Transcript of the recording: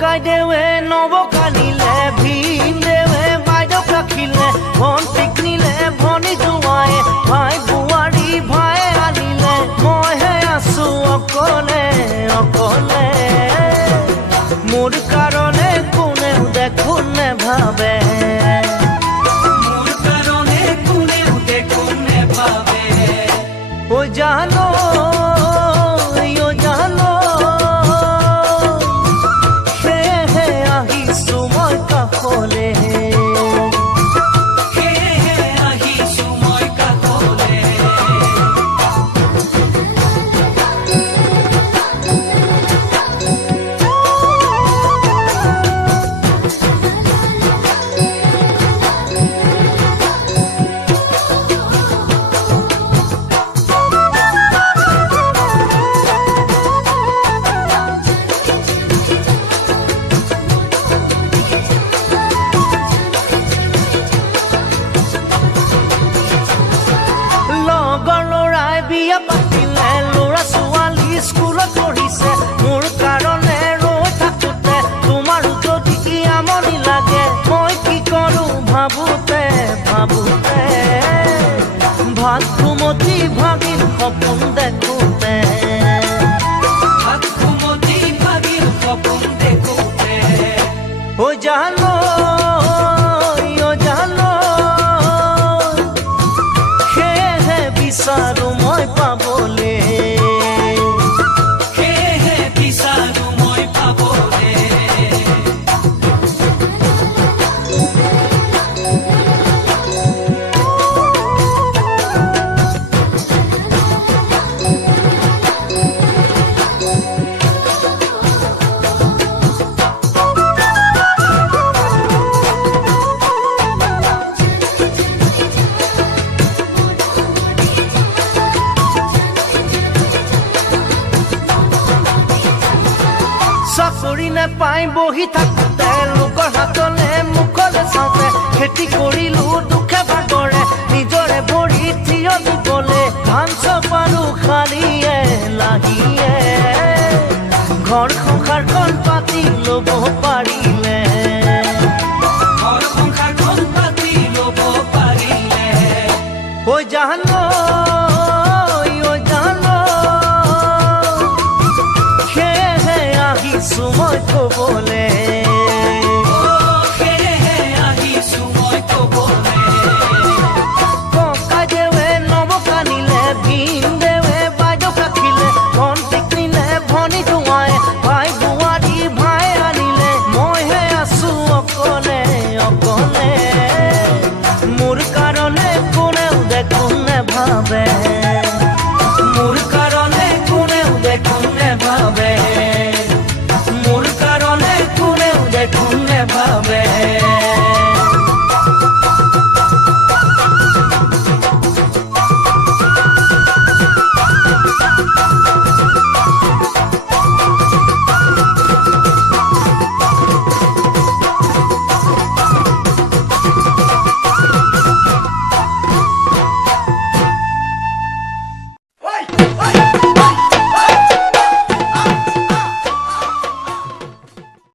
ককাই দেৱে নবকানিলে ভিন দেৱে বাইদেউক ৰাখিলে ভণ্টিক নিলে ভনী জোঁৱায়ে ভাই বোৱাৰী ভাই আনিলে মইহে আছো অকলে অকলে মোৰ কাৰণে কোনেও দেখোন নেভাবে ও জানো সেয়েহে আহিছো মই কাষলে বিয়া পাতিলে ল'ৰা ছোৱালী স্কুলত পঢ়িছে মোৰ কাৰণে ৰৈ থাকোঁতে তোমাৰো যদি আমনি লাগে মই কি কৰোঁ ভাবোঁতে ভাবোঁতে ভাতমতী ভাগিল সপোন দেখোঁতে ঐ জানো সেয়েহে বিচাৰো মই পাবলে চাকৰি নেপাই বহি থাকোঁতে লোকৰ হাতলে মুখলে চাওঁতে খেতি কৰিলো দুখে ভাগৰে নিজৰে ভৰি থিয় দিবলে ধান চপাৰো খালিয়ে লাগিয়ে ঘৰ সংসাৰখন পাতি ল'ব পাৰিলে ঐ জানো মই ক'বলে